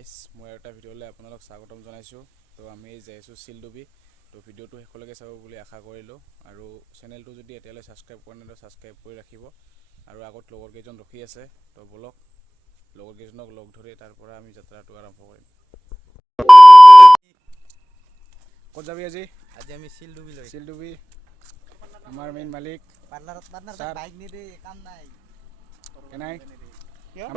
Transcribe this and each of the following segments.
Guys মই এটা ভিডিঅ'লৈ আপোনালোক স্বাগতম জনাইছো। তো আমি যাইছো সিলডুবি। তো ভিডিঅ'টো শেষলৈকে চাব বুলি আশা কৰিলো আৰু চেনেলটো যদি এতিয়ালৈ সাবস্ক্ৰাইব কৰা নাই সাবস্ক্ৰাইব কৰি ৰাখিব আৰু আগত লগৰ কেইজন ৰখি আছে। তো বলক লগৰ কেইজনক লগ ধৰি তাৰ পৰা আমি যাত্ৰাটো আৰম্ভ কৰিম। ক'ত যাবি আজি? আজি আমি সিলদুবি লৈ সিলডুবি আমাৰ মেইন মালিক পাৰ্টনাৰ বাইক নিদে কাম নাই কেনাই কিয়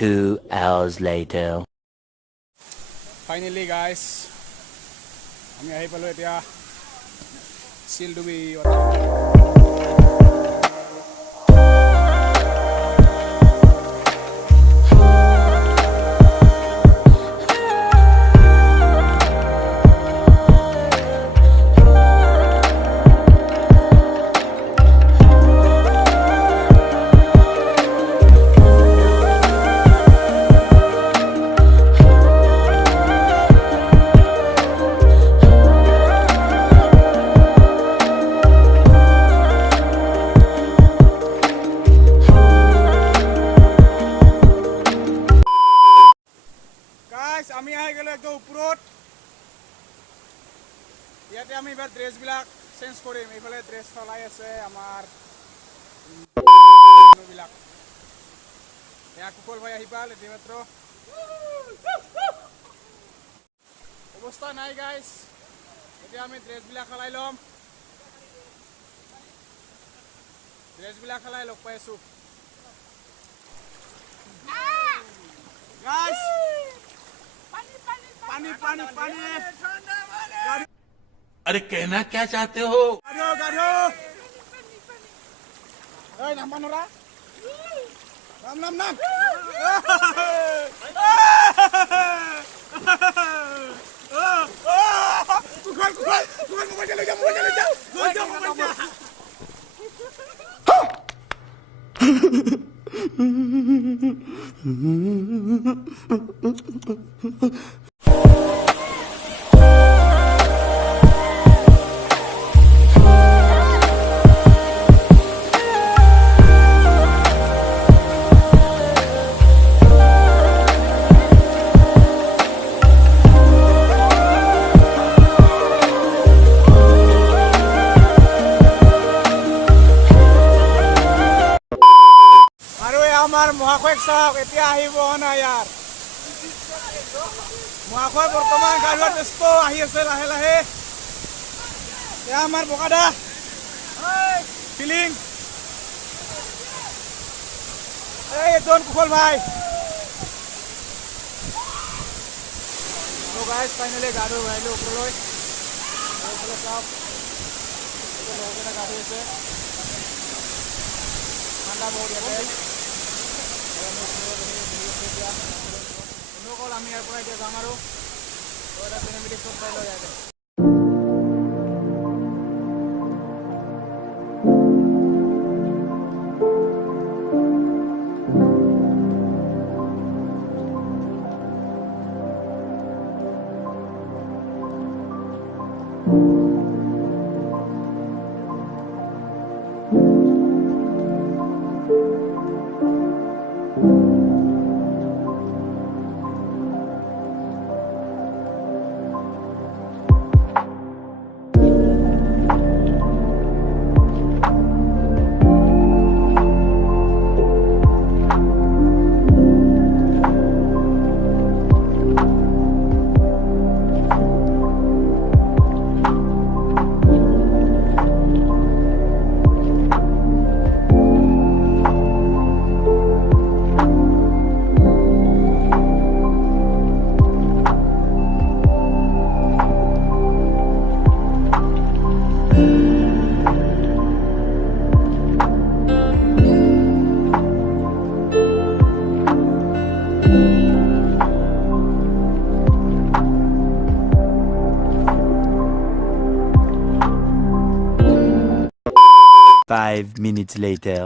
Two hours later. Finally guys, আমি আহি পালো এতিয়া সিলডুবি। আমি আহি গেলো একদম উপৰত। ইয়াতে আমি এবাৰ ড্ৰেছবিলাক চেঞ্জ কৰিম। এইফালে ড্ৰেছ চলাই আছে আমাৰ বিলাক। এয়া কুকল ভাই আহি পাল এতিয়া মাত্ৰ। অৱস্থা নাই গাইছ। এতিয়া আমি ড্ৰেছবিলাক সলাই ল'ম। ড্ৰেছবিলাক সলাই লগ পাই আছো গাইছ। पानी पानी पानी अरे कहना क्या चाहते हो? गाड़ो गाड़ो ए नाम नरा नाम नाम नाम कुखल कुखल कुखल मोबाइल ले जा मोबाइल ले जा আমাৰ মহাশয় চাওক এতিয়া আহিব না ইয়াৰ মহাশয় বৰ্তমান গাড়ীত ব্যস্ত আহি আছে লাহে লাহে। এয়া আমাৰ বকাদা ফিলিং এই এজন কুশল ভাই। তো গাইজ ফাইনেলি গা ধুই আহিলোঁ ওপৰলৈ। এইফালে চাওক লগৰকেইটা গা ধুই আছে। ঠাণ্ডা বহুত ইয়াতে। আমি ইয়াৰ পৰা এতিয়া যাম আৰু এটা চিনেমেটিক শ্বট চাই লৈ যায়। 5 minutes later.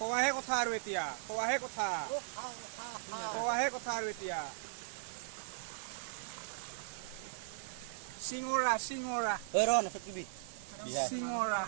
কোৱাহে কথা আৰু এতিয়া কোৱাহে কথা আৰু এতিয়া চিঙৰা ঐ ৰ নচকিবি চিঙৰা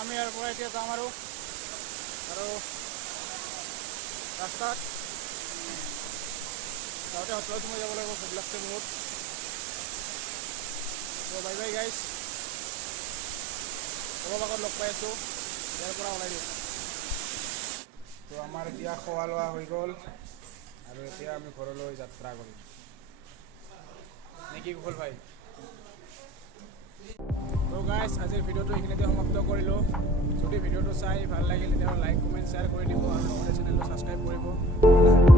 আমি ইয়াৰ পৰা এতিয়া যাম আৰু ৰাস্তাত যাওঁতে হোটেলত সোমাই যাব লাগিব ভোক লাগছে বহুত তো বাই বাই গাইজ অলপ আগত লগ পাই আছোঁ ইয়াৰ পৰা ওলাই দিওঁ তো আমাৰ এতিয়া খোৱা লোৱা হৈ গ'ল আৰু এতিয়া আমি ঘৰলৈ যাত্ৰা কৰিম নেকি কুশল ভাই তো গাইজ আজিৰ ভিডিঅ'টো এইখিনিতে সমাপ্ত কৰিলোঁ যদি ভিডিঅ'টো চাই ভাল লাগিল তেতিয়াহ'লে লাইক কমেণ্ট শ্বেয়াৰ কৰি দিব আৰু লগতে চেনেলটো ছাবস্ক্ৰাইব কৰিব